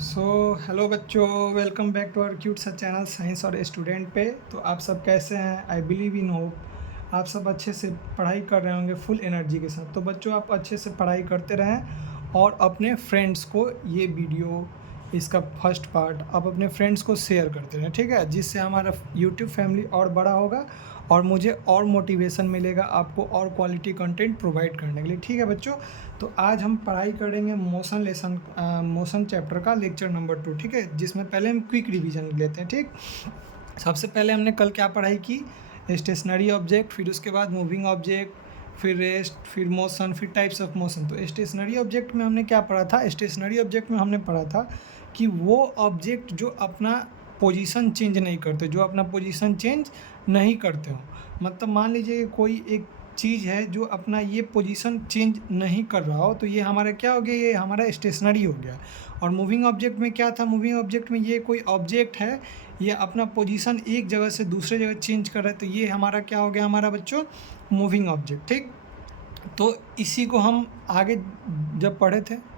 सो hello बच्चों, welcome back to our cute सा channel science और स्टूडेंट पे। तो आप सब कैसे हैं? आई बिलीव इन होप आप सब अच्छे से पढ़ाई कर रहे होंगे फुल एनर्जी के साथ। तो बच्चों, आप अच्छे से पढ़ाई करते रहें और अपने फ्रेंड्स को ये वीडियो, इसका फर्स्ट पार्ट आप अपने फ्रेंड्स को शेयर करते रहें, ठीक है? जिससे हमारा यूट्यूब फैमिली और बड़ा होगा और मुझे और मोटिवेशन मिलेगा आपको और क्वालिटी कंटेंट प्रोवाइड करने के लिए, ठीक है बच्चों? तो आज हम पढ़ाई करेंगे मोशन चैप्टर का लेक्चर नंबर 2, ठीक है? जिसमें पहले हम क्विक रिवीजन लेते हैं, ठीक? सबसे पहले हमने कल क्या पढ़ाई की? स्टेशनरी ऑब्जेक्ट, फिर उसके बाद मूविंग ऑब्जेक्ट, फिर रेस्ट, फिर मोशन, फिर टाइप्स ऑफ मोशन। तो स्टेशनरी ऑब्जेक्ट में हमने क्या पढ़ा था? स्टेशनरी ऑब्जेक्ट में हमने पढ़ा था कि वो ऑब्जेक्ट जो अपना पोजीशन चेंज नहीं करते, जो अपना पोजीशन चेंज नहीं करते हो। मतलब मान लीजिए कोई एक चीज़ है जो अपना ये पोजीशन चेंज नहीं कर रहा हो, तो ये हमारा क्या हो गया? ये हमारा स्टेशनरी हो गया। और मूविंग ऑब्जेक्ट में क्या था? मूविंग ऑब्जेक्ट में ये कोई ऑब्जेक्ट है, ये अपना पोजीशन एक जगह से दूसरे जगह चेंज कर रहा है, तो ये हमारा क्या हो गया हमारा बच्चों? मूविंग ऑब्जेक्ट, ठीक? तो इसी को हम आगे जब पढ़े थे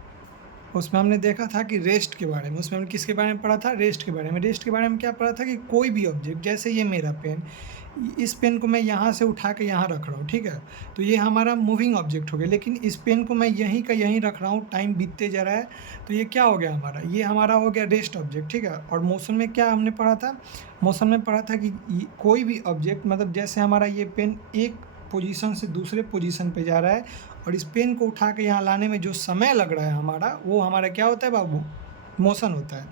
उसमें हमने देखा था कि रेस्ट के बारे में, उसमें हमने किसके बारे में पढ़ा था? रेस्ट के बारे में। रेस्ट के बारे में क्या पढ़ा था कि कोई भी ऑब्जेक्ट, जैसे ये मेरा पेन, इस पेन को मैं यहाँ से उठा के यहाँ रख रहा हूँ, ठीक है? तो ये हमारा मूविंग ऑब्जेक्ट हो गया। लेकिन इस पेन को मैं यहीं का यहीं रख रहा हूँ, टाइम बीतते जा रहा है, तो ये क्या हो गया हमारा? ये हमारा हो गया रेस्ट ऑब्जेक्ट, ठीक है? और मोशन में क्या हमने पढ़ा था? मोशन में पढ़ा था कि कोई भी ऑब्जेक्ट, मतलब जैसे हमारा ये पेन एक पोजीशन से दूसरे पोजीशन पे जा रहा है और इस पेन को उठा के यहाँ लाने में जो समय लग रहा है हमारा, वो हमारा क्या होता है बाबू? मोशन होता है।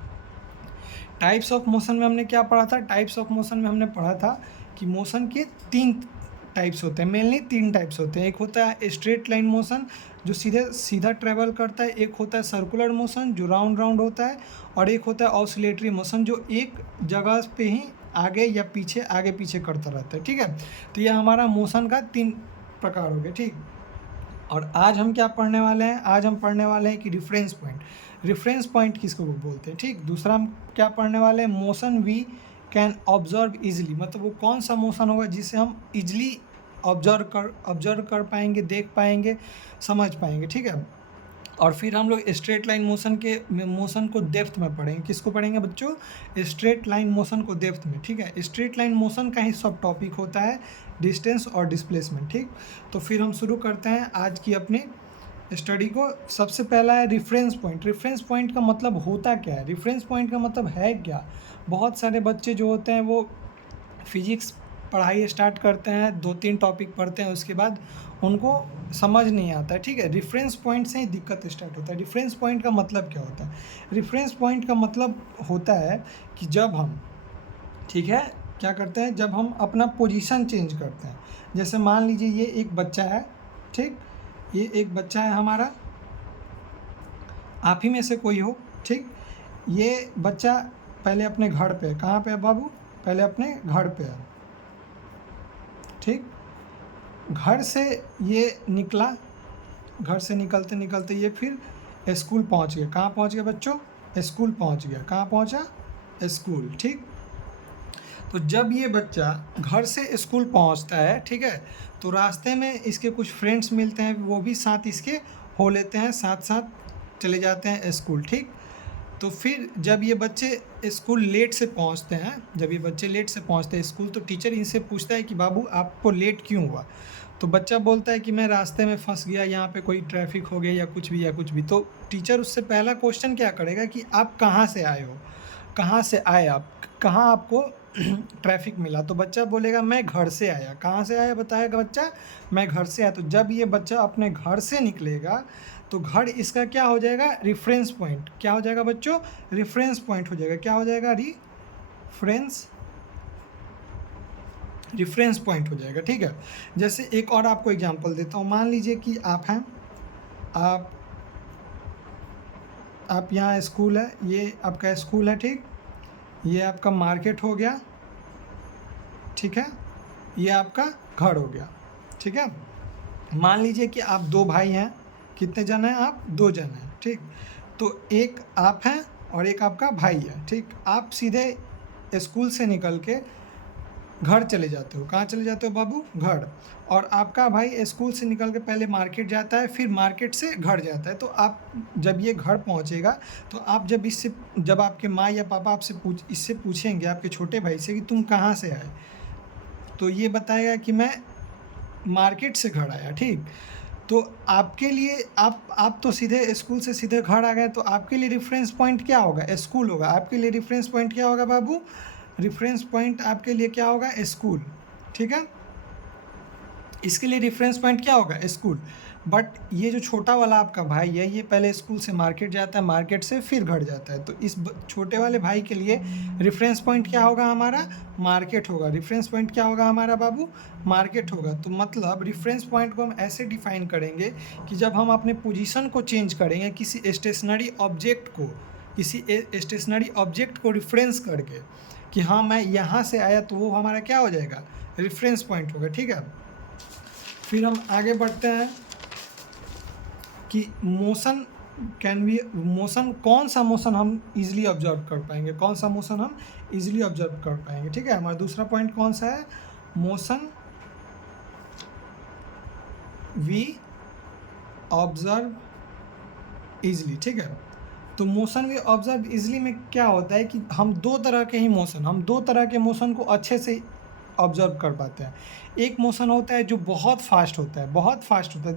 टाइप्स ऑफ मोशन में हमने क्या पढ़ा था? टाइप्स ऑफ मोशन में हमने पढ़ा था कि मोशन के 3 टाइप्स होते हैं, मेनली 3 टाइप्स होते हैं। एक होता है स्ट्रेट लाइन मोशन जो सीधे सीधा ट्रेवल करता है, एक होता है सर्कुलर मोशन जो राउंड राउंड होता है, और एक होता है ऑसिलेटरी मोशन जो एक जगह पे ही आगे पीछे करता रहता है, ठीक है? तो ये हमारा मोशन का 3 प्रकार हो गए, ठीक? और आज हम क्या पढ़ने वाले हैं? आज हम पढ़ने वाले हैं कि रेफरेंस पॉइंट। रेफरेंस पॉइंट किसको बोलते हैं, ठीक? दूसरा हम क्या पढ़ने वाले हैं? Motion we can observe easily, मतलब वो कौन सा मोशन होगा जिसे हम इजीली ऑब्जर्व कर पाएंगे, देख पाएंगे, समझ पाएंगे, ठीक है? और फिर हम लोग स्ट्रेट लाइन मोशन को डेप्थ में पढ़ेंगे। किसको पढ़ेंगे बच्चों? स्ट्रेट लाइन मोशन को डेप्थ में, ठीक है? स्ट्रेट लाइन मोशन का ही सब टॉपिक होता है, डिस्टेंस और डिस्प्लेसमेंट, ठीक? तो फिर हम शुरू करते हैं आज की अपनी स्टडी को। सबसे पहला है रेफरेंस पॉइंट। रेफरेंस पॉइंट का मतलब होता क्या है? रेफरेंस पॉइंट का मतलब है क्या? बहुत सारे बच्चे जो होते हैं वो फिजिक्स पढ़ाई स्टार्ट करते हैं, 2-3 टॉपिक पढ़ते हैं, उसके बाद उनको समझ नहीं आता है, ठीक है? रेफरेंस पॉइंट से ही दिक्कत स्टार्ट होता है। रेफरेंस पॉइंट का मतलब क्या होता है? रेफरेंस पॉइंट का मतलब होता है कि जब हम, ठीक है, क्या करते हैं? जब हम अपना पोजीशन चेंज करते हैं। जैसे मान लीजिए ये एक बच्चा है, ठीक? ये एक बच्चा है हमारा, आप ही में से कोई हो, ठीक? ये बच्चा पहले अपने घर पे, कहाँ पे है बाबू? पहले अपने घर पे है, ठीक? घर से ये निकला, घर से निकलते निकलते ये फिर स्कूल पहुंच गया। कहाँ पहुंच गया बच्चों? स्कूल पहुंच गया। कहाँ पहुंचा? स्कूल, ठीक? तो जब ये बच्चा घर से स्कूल पहुंचता है, ठीक है, तो रास्ते में इसके कुछ फ्रेंड्स मिलते हैं, वो भी साथ इसके हो लेते हैं, साथ साथ चले जाते हैं स्कूल, ठीक? तो फिर जब ये बच्चे स्कूल लेट से पहुंचते हैं, जब ये बच्चे लेट से पहुंचते हैं स्कूल, तो टीचर इनसे पूछता है कि बाबू आपको लेट क्यों हुआ? तो बच्चा बोलता है कि मैं रास्ते में फंस गया, यहाँ पे कोई ट्रैफिक हो गया या कुछ भी, या कुछ भी। तो टीचर उससे पहला क्वेश्चन क्या करेगा कि आप कहाँ से आए हो, कहाँ से आए आप, कहाँ आपको ट्रैफिक मिला? तो बच्चा बोलेगा मैं घर से आया। कहाँ से आया बताएगा बच्चा? मैं घर से आया। तो जब ये बच्चा अपने घर से निकलेगा तो घर इसका क्या हो जाएगा? Reference point. क्या हो जाएगा बच्चों? रेफरेंस पॉइंट हो जाएगा। क्या हो जाएगा? रेफरेंस पॉइंट हो जाएगा, ठीक है? जैसे एक और आपको एग्जांपल देता हूँ। मान लीजिए कि आप हैं, आप यहाँ स्कूल है, ये आपका स्कूल है, ठीक? ये आपका मार्केट हो गया, ठीक है? ये आपका घर हो गया, ठीक है? मान लीजिए कि आप 2 भाई हैं। कितने जन हैं आप? 2 जन हैं, ठीक? तो एक आप हैं और एक आपका भाई है, ठीक? आप सीधे स्कूल से निकल के घर चले जाते हो। कहाँ चले जाते हो बाबू? घर। और आपका भाई स्कूल से निकल के पहले मार्केट जाता है, फिर मार्केट से घर जाता है। तो आप जब ये घर पहुँचेगा तो आप जब आपके माँ या पापा आपसे इससे पूछेंगे आपके छोटे भाई से कि तुम कहाँ से आए, तो ये बताएगा कि मैं मार्केट से घर आया, ठीक। तो आपके लिए आप तो सीधे स्कूल से सीधे घर आ गए, तो आपके लिए रेफरेंस पॉइंट क्या होगा? स्कूल होगा। आपके लिए रेफरेंस पॉइंट क्या होगा बाबू? रेफरेंस पॉइंट आपके लिए क्या होगा? स्कूल, ठीक है। इसके लिए रेफरेंस पॉइंट क्या होगा? स्कूल। बट ये जो छोटा वाला आपका भाई है, ये पहले स्कूल से मार्केट जाता है, मार्केट से फिर घर जाता है। तो इस छोटे वाले भाई के लिए रेफरेंस पॉइंट क्या होगा हमारा? मार्केट होगा। रेफरेंस पॉइंट क्या होगा हमारा बाबू? मार्केट होगा। तो मतलब रेफरेंस पॉइंट को हम ऐसे डिफाइन करेंगे कि जब हम अपने पोजीशन को चेंज करेंगे किसी स्टेशनरी ऑब्जेक्ट को रेफरेंस करके कि हाँ मैं यहाँ से आया, तो वो हमारा क्या हो जाएगा? रेफरेंस पॉइंट होगा, ठीक है। फिर हम आगे बढ़ते हैं कि मोशन कौन सा मोशन हम इजीली ऑब्जर्व कर पाएंगे, कौन सा मोशन हम इजीली ऑब्जर्व कर पाएंगे, ठीक है। हमारा दूसरा पॉइंट कौन सा है? मोशन वी ऑब्जर्व इजीली, ठीक है। तो मोशन वी ऑब्जर्व इजीली में क्या होता है कि हम दो तरह के मोशन को अच्छे से ऑब्जर्व कर पाते हैं। एक मोशन होता है जो बहुत फास्ट होता है,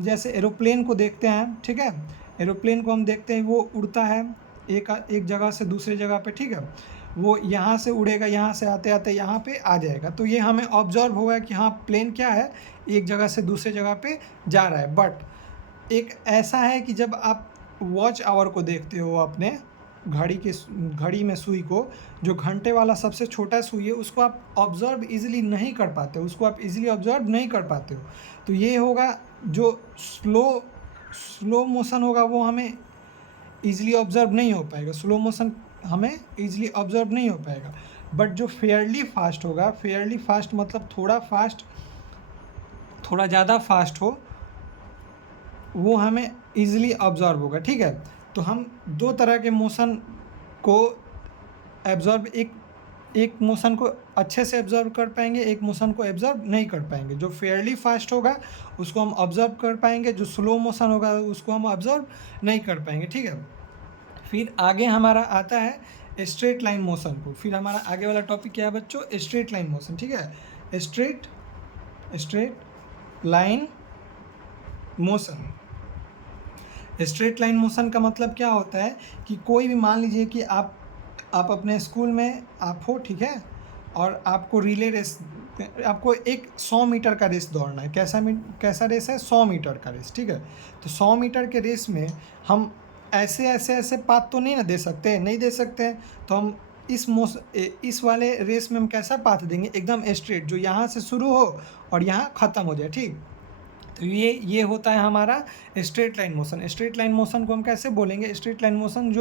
जैसे एरोप्लेन को देखते हैं, ठीक है। एरोप्लेन को हम देखते हैं, वो उड़ता है एक जगह से दूसरे जगह पे, ठीक है। वो यहाँ से उड़ेगा, यहाँ से आते आते यहाँ पे आ जाएगा। तो ये हमें ऑब्जर्व होगा कि हाँ प्लेन क्या है, एक जगह से दूसरे जगह पे जा रहा है। बट एक ऐसा है कि जब आप वॉच आवर को देखते हो, अपने घड़ी में सुई को, जो घंटे वाला सबसे छोटा सुई है, उसको आप ऑब्जर्व इजीली नहीं कर पाते हो, तो ये होगा जो स्लो मोशन होगा, वो हमें इजीली ऑब्जर्व नहीं हो पाएगा। स्लो मोशन हमें इजीली ऑब्जर्व नहीं हो पाएगा। बट जो फेयरली फास्ट होगा, फेयरली फास्ट मतलब थोड़ा ज़्यादा फास्ट हो, वो हमें इजीली ऑब्जर्व होगा, ठीक है। तो हम दो तरह के मोशन को एब्जॉर्ब एक मोशन को अच्छे से ऑब्जर्व कर पाएंगे, एक मोशन को ऑब्जर्व नहीं कर पाएंगे। जो फेयरली फास्ट होगा उसको हम ऑब्जर्व कर पाएंगे, जो स्लो मोशन होगा उसको हम ऑब्जर्व नहीं कर पाएंगे, ठीक है। फिर आगे हमारा आता है स्ट्रेट लाइन मोशन को। फिर हमारा आगे वाला टॉपिक क्या है बच्चों? स्ट्रेट लाइन मोशन, ठीक है। Straight line motion. Straight line motion का मतलब क्या होता है कि कोई भी, मान लीजिए कि आप अपने स्कूल में आप हो, ठीक है, और आपको रिले रेस, आपको एक 100 मीटर का रेस दौड़ना है। कैसा रेस है? 100 मीटर का रेस, ठीक है। तो 100 मीटर के रेस में हम ऐसे पाथ तो नहीं दे सकते। तो हम इस वाले रेस में हम कैसा पाथ देंगे? एकदम स्ट्रेट, जो यहाँ से शुरू हो और यहाँ ख़त्म हो जाए, ठीक। तो ये होता है हमारा straight line motion. Straight line motion को हम कैसे बोलेंगे? स्ट्रेट लाइन मोशन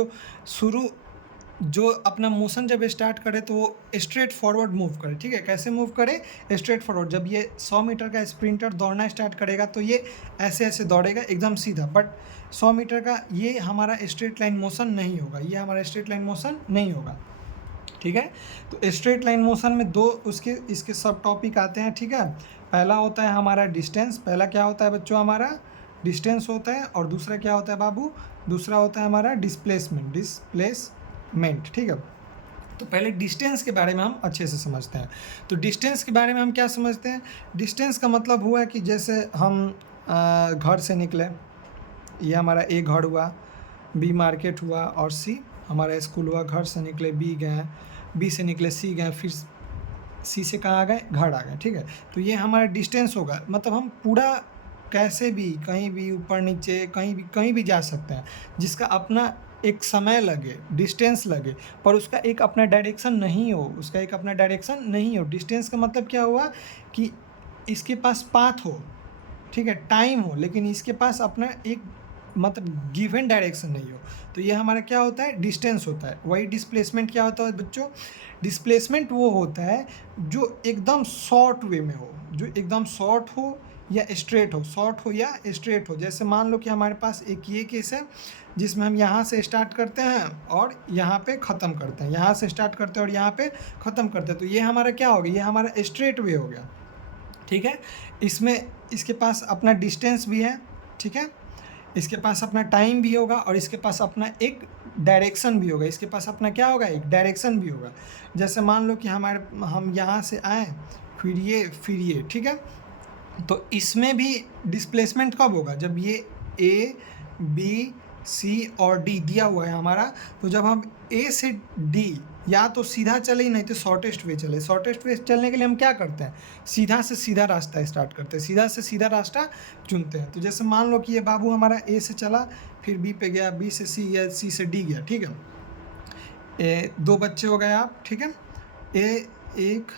जो अपना मोशन जब स्टार्ट करे तो वो स्ट्रेट फॉरवर्ड मूव करे, ठीक है। कैसे मूव करे? Straight forward. जब ये 100 मीटर का स्प्रिंटर दौड़ना स्टार्ट करेगा तो ये ऐसे दौड़ेगा एकदम सीधा। बट 100 मीटर का ये हमारा स्ट्रेट लाइन मोशन नहीं होगा, ठीक है। तो स्ट्रेट लाइन मोशन में इसके सब टॉपिक आते हैं, ठीक है। पहला होता है हमारा डिस्टेंस। पहला क्या होता है बच्चों? हमारा डिस्टेंस होता है। और दूसरा क्या होता है बाबू? दूसरा होता है हमारा डिस्प्लेसमेंट, ठीक है। तो पहले डिस्टेंस के बारे में हम अच्छे से समझते हैं। तो डिस्टेंस के बारे में हम क्या समझते हैं? डिस्टेंस का मतलब हुआ कि जैसे हम घर से निकले, ये हमारा ए घर हुआ, बी मार्केट हुआ, और सी हमारा स्कूल हुआ। घर से निकले बी गए, बी से निकले सी गए, फिर सी से कहाँ आ गए? घर आ गए, ठीक है। तो ये हमारा डिस्टेंस होगा। मतलब हम पूरा कैसे भी, कहीं भी, ऊपर नीचे, कहीं भी जा सकते हैं, जिसका अपना एक समय लगे, डिस्टेंस लगे, पर उसका एक अपना डायरेक्शन नहीं हो। डिस्टेंस का मतलब क्या हुआ कि इसके पास पाथ हो, ठीक है, टाइम हो, लेकिन इसके पास अपना एक मतलब गिवन डायरेक्शन नहीं हो। तो ये हमारा क्या होता है? डिस्टेंस होता है। वही डिस्प्लेसमेंट क्या होता है बच्चों? डिस्प्लेसमेंट वो होता है जो एकदम शॉर्ट वे में हो, या स्ट्रेट हो, शॉर्ट हो या स्ट्रेट हो। जैसे मान लो कि हमारे पास एक ये केस है जिसमें हम यहाँ से स्टार्ट करते हैं और यहाँ पे ख़त्म करते हैं, यहाँ से स्टार्ट करते हैं और यहाँ पे ख़त्म करते हैं, तो ये हमारा क्या हो गया, ये हमारा स्ट्रेट वे हो गया, ठीक है। इसमें इसके पास अपना डिस्टेंस भी है, ठीक है, इसके पास अपना टाइम भी होगा और इसके पास अपना एक डायरेक्शन भी होगा, इसके पास अपना क्या होगा, एक डायरेक्शन भी होगा। जैसे मान लो कि हम यहाँ से आए, फिर ये, ठीक है, तो इसमें भी डिस्प्लेसमेंट कब होगा, जब ये ए बी सी और डी दिया हुआ है हमारा, तो जब हम ए से डी या तो सीधा चले नहीं तो शॉर्टेस्ट वे चले। शॉर्टेस्ट वे चलने के लिए हम क्या करते हैं, सीधा से सीधा रास्ता स्टार्ट करते हैं, सीधा से सीधा रास्ता चुनते हैं। तो जैसे मान लो कि ये बाबू हमारा ए से चला, फिर बी पे गया, बी से सी या सी से डी गया, ठीक है। दो बच्चे हो गए आप, ठीक है, ए 1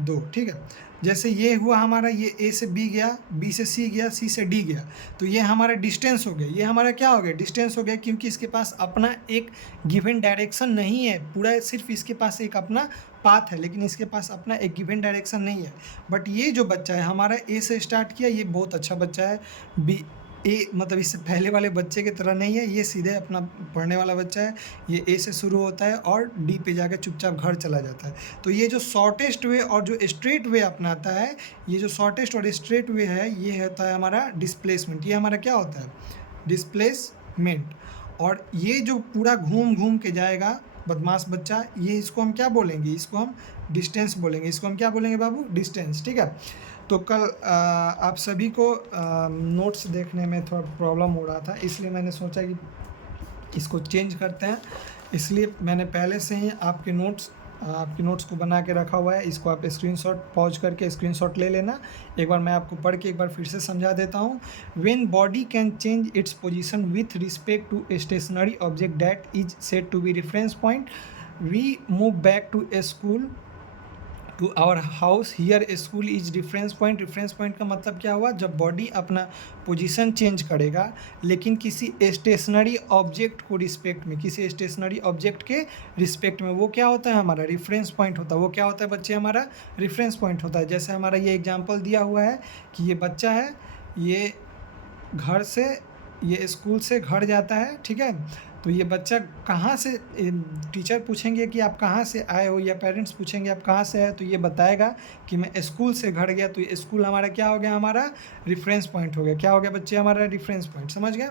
2, ठीक है। जैसे ये हुआ हमारा, ये ए से बी गया, बी से सी गया, सी से डी गया, तो ये हमारा डिस्टेंस हो गया, ये हमारा क्या हो गया, डिस्टेंस हो गया, क्योंकि इसके पास अपना एक गिवन डायरेक्शन नहीं है पूरा, सिर्फ इसके पास एक अपना पाथ है, लेकिन इसके पास अपना एक गिवन डायरेक्शन नहीं है। बट ये जो बच्चा है हमारा ए से स्टार्ट किया, ये बहुत अच्छा बच्चा है, बी ए मतलब इससे पहले वाले बच्चे की तरह नहीं है, ये सीधे अपना पढ़ने वाला बच्चा है, ये ए से शुरू होता है और डी पे जाके चुपचाप घर चला जाता है। तो ये जो शॉर्टेस्ट वे और जो स्ट्रेट वे अपनाता है, ये जो शॉर्टेस्ट और स्ट्रेट वे है, ये होता है हमारा डिस्प्लेसमेंट। ये हमारा क्या होता है, डिस्प्लेसमेंट। और ये जो पूरा घूम घूम के जाएगा बदमाश बच्चा, ये इसको हम क्या बोलेंगे, इसको हम डिस्टेंस बोलेंगे, इसको हम क्या बोलेंगे बाबू, डिस्टेंस, ठीक है। तो कल आप सभी को नोट्स देखने में थोड़ा प्रॉब्लम हो रहा था, इसलिए मैंने सोचा कि इसको चेंज करते हैं, इसलिए मैंने पहले से ही आपके नोट्स को बना के रखा हुआ है। इसको आप स्क्रीनशॉट पॉज करके स्क्रीनशॉट ले लेना। एक बार मैं आपको पढ़ के एक बार फिर से समझा देता हूँ। When body can change its position with respect to a stationary object that is said to be reference point, we move back to a school to our house, here school is reference point. Reference point का मतलब क्या हुआ, जब body अपना position change करेगा लेकिन किसी stationery object को रिस्पेक्ट में, किसी स्टेशनरी ऑब्जेक्ट के रिस्पेक्ट में, वो क्या होता है, हमारा रेफरेंस पॉइंट होता है। वो क्या होता है बच्चे, हमारा रेफरेंस पॉइंट होता है। जैसे हमारा ये एग्जांपल दिया हुआ है कि ये बच्चा है, ये घर से, ये स्कूल से घर जाता है, ठीक है। तो ये बच्चा कहाँ से, टीचर पूछेंगे कि आप कहाँ से आए हो, या पेरेंट्स पूछेंगे आप कहाँ से आए, तो ये बताएगा कि मैं स्कूल से घर गया। तो ये स्कूल हमारा क्या हो गया, हमारा रेफरेंस पॉइंट हो गया। क्या हो गया बच्चे, हमारा रेफरेंस पॉइंट, समझ गए।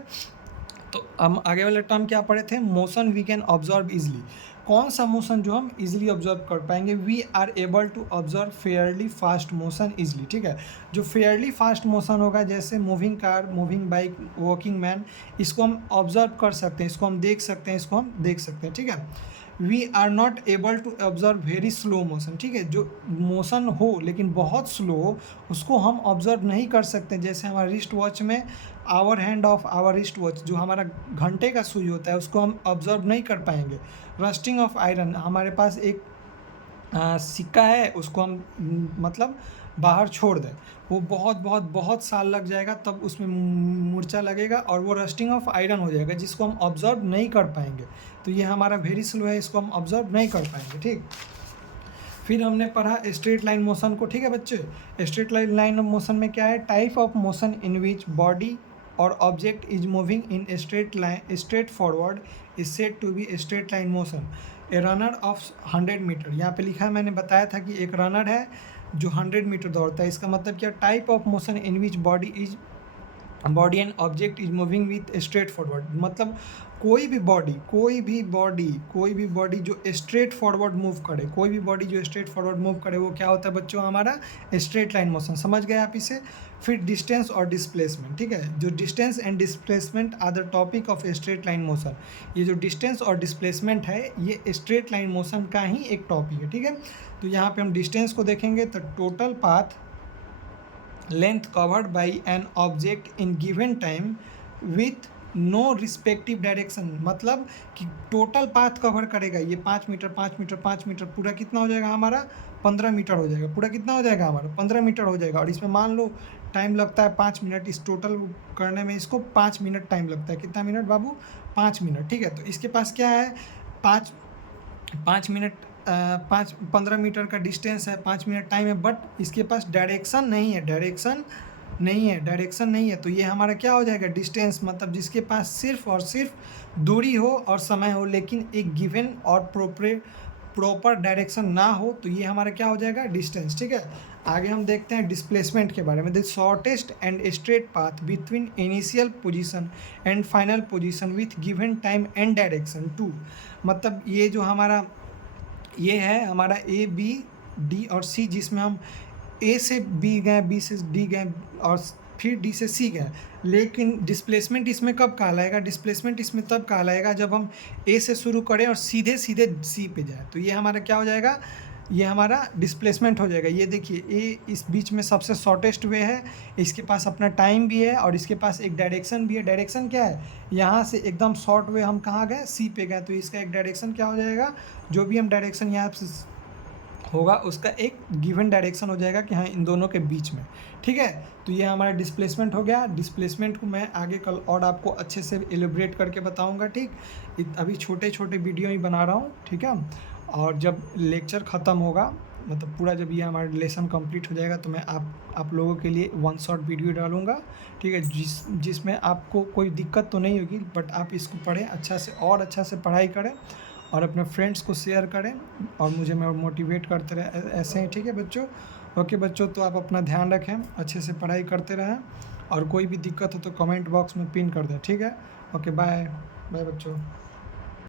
तो हम आगे वाले टर्म क्या पढ़े थे, motion we can observe easily. कौन सा मोशन जो हम इजीली ऑब्जर्व कर पाएंगे, we are able to observe fairly fast motion easily, ठीक है। जो फेयरली फास्ट मोशन होगा, जैसे moving car, moving bike, walking man, इसको हम ऑब्जर्व कर सकते हैं, इसको हम देख सकते हैं, इसको हम देख सकते हैं, ठीक है। We are not able to observe very slow motion, ठीक है। जो मोशन हो लेकिन बहुत स्लो हो, उसको हम ऑब्जर्व नहीं कर सकते। जैसे हमारे रिस्ट वॉच में our hand of our wrist watch, जो हमारा घंटे का सुई होता है, उसको हम ऑब्जर्व नहीं कर पाएंगे। रस्टिंग ऑफ आयरन, हमारे पास एक सिक्का है, उसको हम मतलब बाहर छोड़ दें, वो बहुत बहुत बहुत साल लग जाएगा, तब उसमें मूर्छा लगेगा और वो रस्टिंग ऑफ आयरन हो जाएगा, जिसको हम ऑब्जर्व नहीं कर पाएंगे। तो ये हमारा वेरी स्लो है, इसको हम ऑब्जर्व नहीं कर पाएंगे, ठीक। फिर हमने पढ़ा स्ट्रेट लाइन मोशन को, ठीक है बच्चे। स्ट्रेट लाइन मोशन में क्या है, type of motion in which body or object is moving in straight forward is said to be straight line motion. A runner of 100 metre, यहाँ पे लिखा है, मैंने बताया था कि एक रनर है जो 100 मीटर दौड़ता है। इसका मतलब क्या, type of motion in which body and object is moving with straight forward, मतलब कोई भी बॉडी जो स्ट्रेट फॉरवर्ड मूव करे, कोई भी बॉडी जो स्ट्रेट फॉरवर्ड मूव करे, वो क्या होता है बच्चों, हमारा स्ट्रेट लाइन मोशन। समझ गए आप इसे। फिर डिस्टेंस और डिस्प्लेसमेंट, ठीक है। जो distance and displacement are the topic of straight line motion. ये जो डिस्टेंस और डिस्प्लेसमेंट है, ये स्ट्रेट लाइन मोशन का ही एक टॉपिक है, ठीक है। तो यहाँ पे हम डिस्टेंस को देखेंगे तो total path length covered by an object in given time with no respective direction, मतलब कि टोटल पाथ कवर करेगा ये 5 मीटर 5 मीटर 5 मीटर, पूरा कितना हो जाएगा हमारा, 15 मीटर हो जाएगा। पूरा कितना हो जाएगा हमारा, 15 मीटर हो जाएगा। और इसमें मान लो टाइम लगता है 5 मिनट, इस टोटल करने में इसको 5 मिनट टाइम लगता है। कितना मिनट बाबू, 5 मिनट, ठीक है। तो इसके पास क्या है, 5 मिनट 15 मीटर का डिस्टेंस है, 5 मिनट टाइम है, बट इसके पास डायरेक्शन नहीं है, डायरेक्शन नहीं है, डायरेक्शन नहीं है, तो ये हमारा क्या हो जाएगा, डिस्टेंस, मतलब जिसके पास सिर्फ और सिर्फ दूरी हो और समय हो, लेकिन एक गिवन और प्रॉपर डायरेक्शन ना हो, तो ये हमारा क्या हो जाएगा, डिस्टेंस। ठीक है, आगे हम देखते हैं डिस्प्लेसमेंट के बारे में। The shortest and straight path between initial position and final position with given time and direction too, मतलब ये जो हमारा ये है हमारा ए बी डी और सी, जिसमें हम ए से बी गए, बी से डी गए और फिर डी से सी गए, लेकिन डिस्प्लेसमेंट इसमें कब कहलाएगा, डिस्प्लेसमेंट इसमें तब कहलाएगा जब हम ए से शुरू करें और सीधे सीधे सी पे जाए, तो ये हमारा क्या हो जाएगा, ये हमारा डिस्प्लेसमेंट हो जाएगा। ये देखिए ए इस बीच में सबसे शॉर्टेस्ट वे है, इसके पास अपना टाइम भी है और इसके पास एक डायरेक्शन भी है। डायरेक्शन क्या है, यहाँ से एकदम शॉर्ट वे हम कहाँ गए, सी पे गए, तो इसका एक डायरेक्शन क्या हो जाएगा, जो भी हम डायरेक्शन यहाँ से होगा उसका एक गिवन डायरेक्शन हो जाएगा कि हाँ इन दोनों के बीच में। ठीक है, तो ये हमारा डिस्प्लेसमेंट हो गया। डिस्प्लेसमेंट को मैं आगे कल और आपको अच्छे से एलिब्रेट करके बताऊंगा। ठीक, अभी छोटे छोटे वीडियो ही बना रहा हूँ। ठीक है, और जब लेक्चर ख़त्म होगा, मतलब पूरा जब ये हमारा लेसन कंप्लीट हो जाएगा, तो मैं आप लोगों के लिए वन शॉट वीडियो डालूंगा। ठीक है, जिसमें आपको कोई दिक्कत तो नहीं होगी, बट आप इसको पढ़ें अच्छा से और अच्छा से पढ़ाई करें और अपने फ्रेंड्स को शेयर करें और मुझे मोटिवेट करते रहे ऐसे ही। ठीक है बच्चों, ओके बच्चों, तो आप अपना ध्यान रखें, अच्छे से पढ़ाई करते रहें और कोई भी दिक्कत हो तो कमेंट बॉक्स में पिन कर दें। ठीक है, ओके, बाय बाय बच्चों।